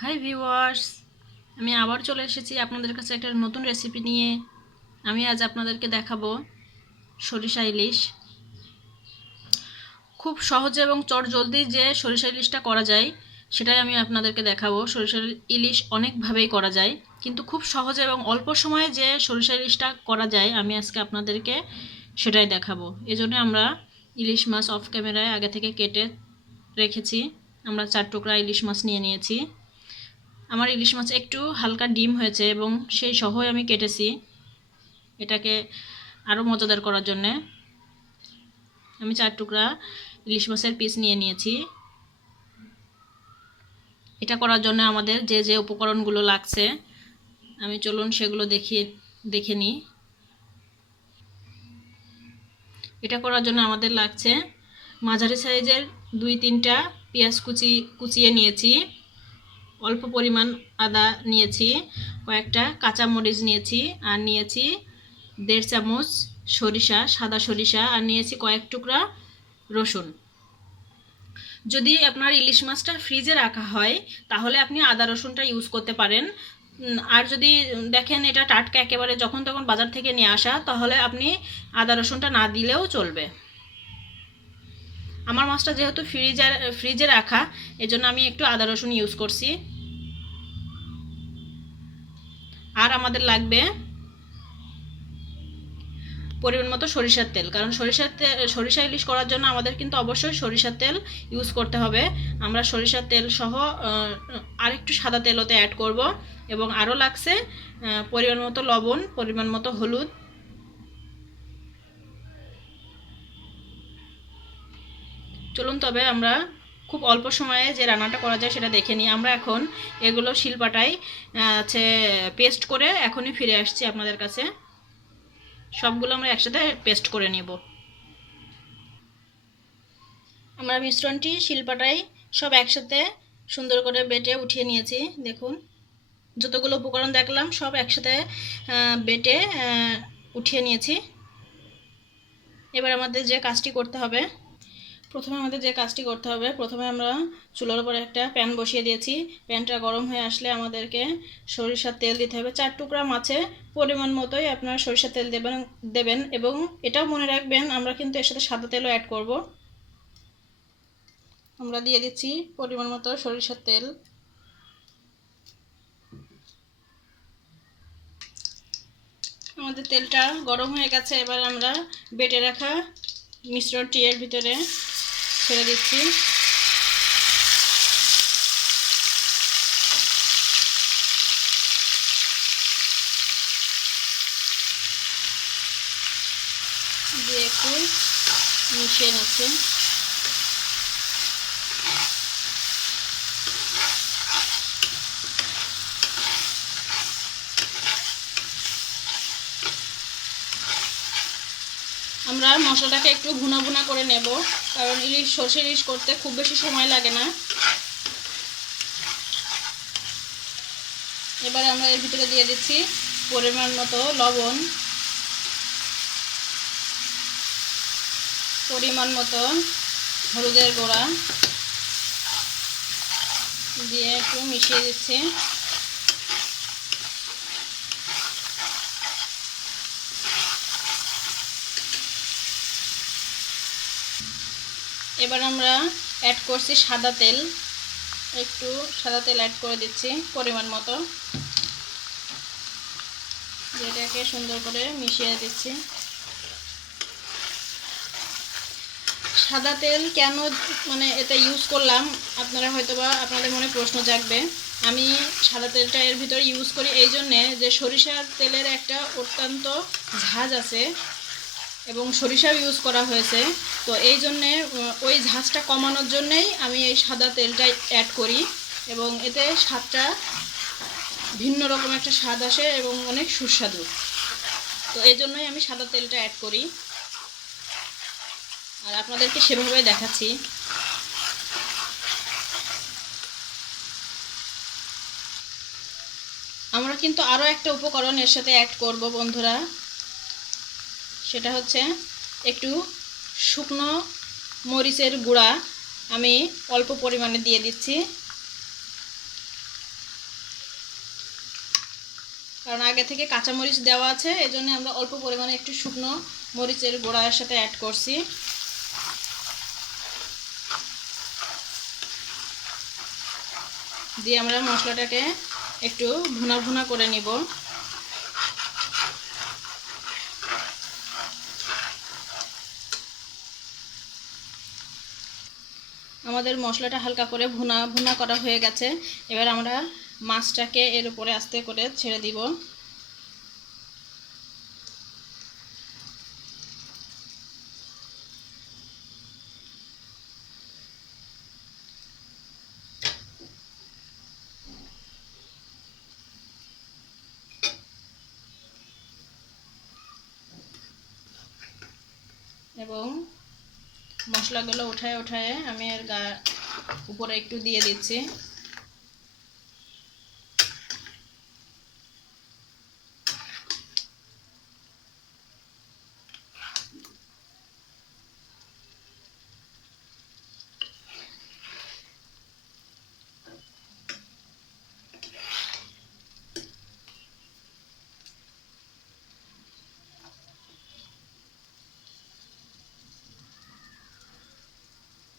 Hi viewers আমি আবার চলে এসেছি আপনাদের কাছে একটা নতুন রেসিপি নিয়ে। আমি আজ আপনাদেরকে দেখাবো সরিষা ইলিশ। খুব সহজে এবং চট জলদি যে সরিষা ইলিশটা করা যায়, সেটাই আমি আপনাদেরকে দেখাবো। সরিষা ইলিশ অনেকভাবেই করা যায়। কিন্তু খুব সহজে এবং অল্প সময়ে যে সরিষা ইলিশটা করা যায়, আমি আজকে আপনাদেরকে সেটাই দেখাবো। এজন্য আমরা ইলিশ মাছ অফ ক্যামেরায় আগে থেকে কেটে রেখেছি। আমরা চার টুকরা ইলিশ মাছ নিয়ে নিয়েছি। আমার ইলিশ মাছ একটু হালকা ডিম হয়েছে এবং সেই সহই আমি কেটেছি এটাকে আরও মজাদার করার জন্যে। আমি চার টুকরা ইলিশ মাছের পিস নিয়ে নিয়েছি। এটা করার জন্য আমাদের যে যে উপকরণগুলো লাগছে, আমি চলুন সেগুলো দেখিয়ে দেখে নিই। এটা করার জন্য আমাদের লাগছে মাঝারি সাইজের দুই, তিনটা পেঁয়াজ কুচি, কুচিয়ে নিয়েছি। অল্প পরিমাণ আদা নিয়েছি, কয়েকটা কাঁচা মরিচ নিয়েছি, আর নিয়েছি দেড় চামচ সরিষা, সাদা সরিষা, আর নিয়েছি কয়েক টুকরা রসুন। যদি আপনার ইলিশ মাছটা ফ্রিজে রাখা হয়, তাহলে আপনি আদা রসুনটা ইউজ করতে পারেন। আর যদি দেখেন এটা টাটকা একেবারে যখন তখন বাজার থেকে নিয়ে আসা, তাহলে আপনি আদা রসুনটা না দিলেও চলবে। আমার মাছটা যেহেতু ফ্রিজে ফ্রিজে রাখা, এজন্য আমি একটু আদা রসুন ইউজ করছি। আর আমাদের লাগবে পরিমাণ মতো সরিষার তেল। কারণ সরিষার তেল সরিষা ইলিশ করার জন্য আমাদের কিন্তু অবশ্যই সরিষার তেল ইউজ করতে হবে। আমরা সরিষার তেল সহ আরেকটু সাদা তেলতে অ্যাড করব এবং আরও লাগছে পরিমাণ মতো লবণ, পরিমাণ মতো হলুদ। চলুন তবে আমরা খুব অল্প সময়ে যে রান্নাটা করা যায় সেটা দেখে নিই। আমরা এখন এগুলো শিলপাটায় আছে পেস্ট করে এখনই ফিরে আসছি আপনাদের কাছে। সবগুলো আমরা একসাথে পেস্ট করে নেব। আমরা মিশ্রণটি শিলপাটায় সব একসাথে সুন্দর করে বেটে উঠিয়ে নিয়েছি, দেখুন। যতগুলো উপকরণ দেখলাম, সব একসাথে বেটে উঠিয়ে নিয়েছি। এবার আমাদের যে কাজটি করতে হবে প্রথমে আমাদের যে কাজটি করতে হবে, প্রথমে আমরা চুলোর উপরে একটা প্যান বসিয়ে দিয়েছি। প্যানটা গরম হয়ে আসলে আমাদেরকে সরিষার তেল দিতে হবে। চার টুকরা মাছে পরিমাণ মতোই আপনারা সরিষার তেল দেবেন দেবেন এবং এটাও মনে রাখবেন, আমরা কিন্তু এর সাথে সাদা তেলও অ্যাড করব। আমরা দিয়ে দিচ্ছি পরিমাণ মতো সরিষার তেল। আমাদের তেলটা গরম হয়ে গেছে, এবার আমরা বেটে রাখা মিশ্রণটি এর ভিতরে ছেড়ে দিচ্ছি। দিয়ে একটু মিশিয়ে নিচ্ছি। আমরা মশলাটাকে একটু ভুনা ভুনা করে নেব, কারণ ইলিশ, সর্ষে ইলিশ করতে খুব বেশি সময় লাগে না। এবারে আমরা এর ভিতরে দিয়ে দিচ্ছি পরিমাণ মতো লবণ। পরিমাণ মতো হলুদের গোড়া। দিয়ে একটু মিশিয়ে দিচ্ছি। এবার আমরা অ্যাড করছি সাদা তেল। একটু সাদা তেল অ্যাড করে দিচ্ছি পরিমাণ মতো। যেটাকে সুন্দর করে মিশিয়ে দিচ্ছি। সাদা তেল কেন মানে এটা ইউজ করলাম? আপনারা হয়তো বা আপনাদের মনে প্রশ্ন জাগবে। আমি সাদা তেলটা এর ভিতরে ইউজ করি। এই জন্যে যে সরিষার তেলের একটা অত্যন্ত ঝাঁজ আছে এবং সরিষাও ইউজ করা হয়েছে। তো এই জন্যে ওই ঝাঁজটা কমানোর জন্যেই আমি এই সাদা তেলটা অ্যাড করি এবং এতে স্বাদটা ভিন্ন রকম একটা স্বাদ আসে এবং অনেক সুস্বাদু। তো এই জন্যই আমি সাদা তেলটা অ্যাড করি। আর আপনাদেরকে সেভাবে দেখাচ্ছি। আমরা কিন্তু আরও একটা উপকরণ এর সাথে অ্যাড করব, বন্ধুরা। সেটা হচ্ছে একটু শুকনো মরিচের গুঁড়া আমি অল্প পরিমাণে দিয়ে দিচ্ছি। কারণ আগে থেকে কাঁচা মরিচ দেওয়া আছে, এজন্য আমরা অল্প পরিমাণে একটু শুকনো মরিচের গোড়ার সাথে অ্যাড করছি। দিয়ে আমরা মশলাটাকে একটু ভুনা ভুনা করে নিব। আমাদের মশলাটা হালকা করে ভুনা ভুনা করা হয়ে গেছে। এবার আমরা মাছটাকে এর উপরে আস্তে করে ছেড়ে দিব। এবং মশলাগুলো উঠায় উঠায় আমি এর গা উপরে একটু দিয়ে দিচ্ছি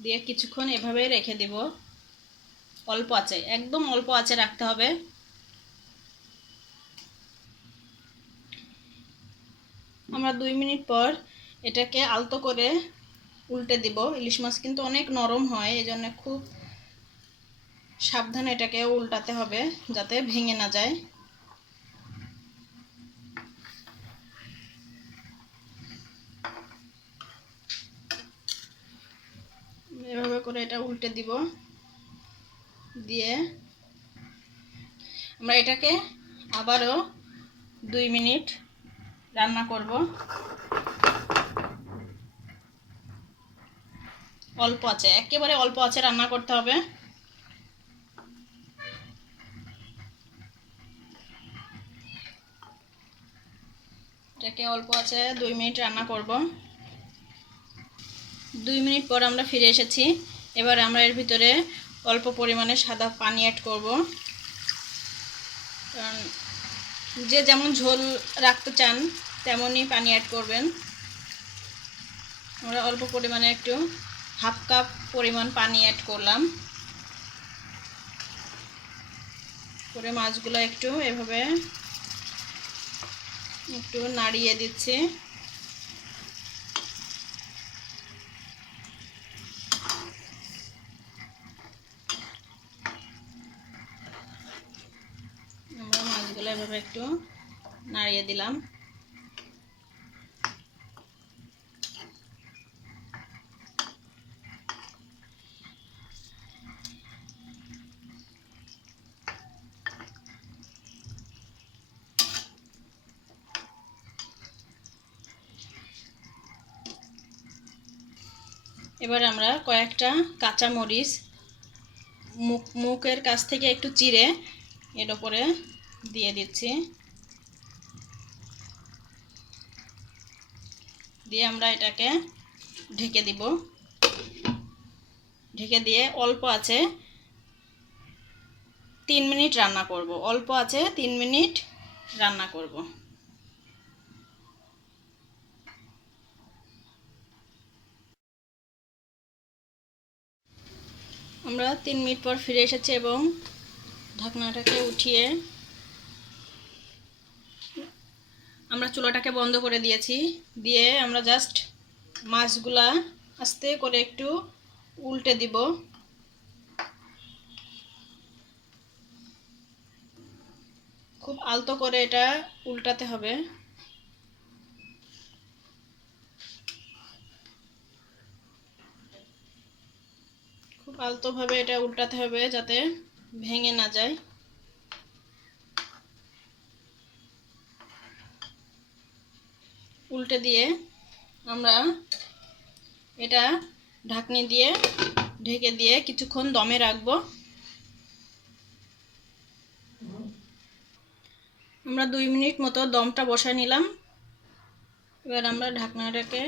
দিয়ে কিছুক্ষণ এভাবে রেখে দেব। অল্প আছে একদম অল্প আছে রাখতে হবে। আমরা দুই মিনিট পর এটাকে আলতো করে উল্টে দিব। ইলিশ মাছ কিন্তু অনেক নরম হয় এই জন্য খুব সাবধানে এটাকে উল্টাতে হবে যাতে ভেঙে না যায়। এভাবে করে এটা উল্টে দিব। দিয়ে আমরা এটাকে আবারও দুই মিনিট রান্না করব। অল্প আছে একেবারে অল্প আছে রান্না করতে হবে। এটাকে অল্প আছে দুই মিনিট রান্না করব। দুই মিনিট পর আমরা ফিরে এসেছি। এবার আমরা এর ভিতরে অল্প পরিমাণে সাদা পানি অ্যাড করব। কারণ যে যেমন ঝোল রাখতে চান, তেমনই পানি অ্যাড করবেন। আমরা অল্প পরিমাণে একটু হাফ কাপ পরিমাণ পানি অ্যাড করলাম। করে মাছগুলো একটু এভাবে একটু নাড়িয়ে দিচ্ছি আমরা এভাবে একটু নাড়িয়ে দিলাম। এবার আমরা কয়েকটা কাঁচা মরিচ মুখ মুখের কাছ থেকে একটু চিড়ে এর ওপরে দিয়ে দিচ্ছি। দিয়ে আমরা এটাকে ঢেকে দিব। ঢেকে দিয়ে অল্প আছে তিন মিনিট রান্না করব। অল্প আছে তিন মিনিট রান্না করব। আমরা তিন মিনিট পর ফিরে এসেছি এবং ঢাকনাটাকে উঠিয়ে আমরা চুলাটাকে বন্ধ করে দিয়েছি। দিয়ে আমরা জাস্ট মাছগুলা আস্তে করে একটু উল্টে দিব। খুব আলতো করে এটা উল্টাতে হবে। খুব আলতোভাবে এটা উল্টাতে হবে যাতে ভেঙে না যায়। উল্টে দিয়ে আমরা এটা ঢাকনি দিয়ে ঢেকে দিয়ে কিছুক্ষণ দমে রাখব। আমরা দুই মিনিট মতো দমটা বসায় নিলাম। এবার আমরা ঢাকনাটাকে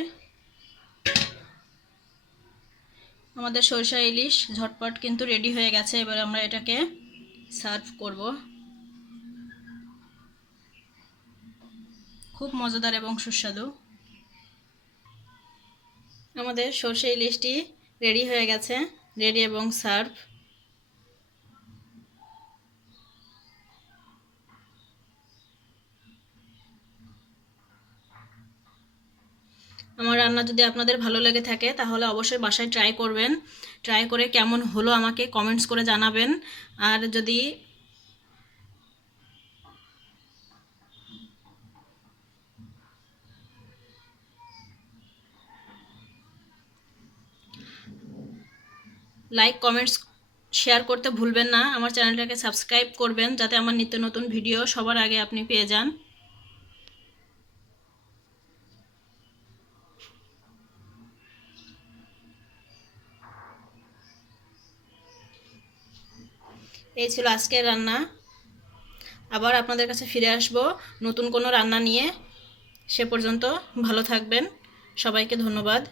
আমাদের সরিষা ইলিশ ঝটপট কিন্তু রেডি হয়ে গেছে। এবার আমরা এটাকে সার্ভ করব। খুব মজাদার এবং সুস্বাদু। আমাদের সর্ষে ইলিশটি রেডি হয়ে গেছে। রেডি এবং সার্ভ। আমার রান্না যদি আপনাদের ভালো লেগে থাকে, তাহলে অবশ্যই বাসায় ট্রাই করবেন। ট্রাই করে কেমন হলো আমাকে কমেন্টস করে জানাবেন। আর যদি লাইক কমেন্টস শেয়ার করতে ভুলবেন না। আমার চ্যানেলটাকে সাবস্ক্রাইব করবেন, যাতে আমার নিত্য নতুন ভিডিও সবার আগে আপনি পেয়ে যান। এই ছিল আজকের রান্না। আবার আপনাদের কাছে ফিরে আসব নতুন কোনো রান্না নিয়ে। সে পর্যন্ত ভালো থাকবেন। সবাইকে ধন্যবাদ।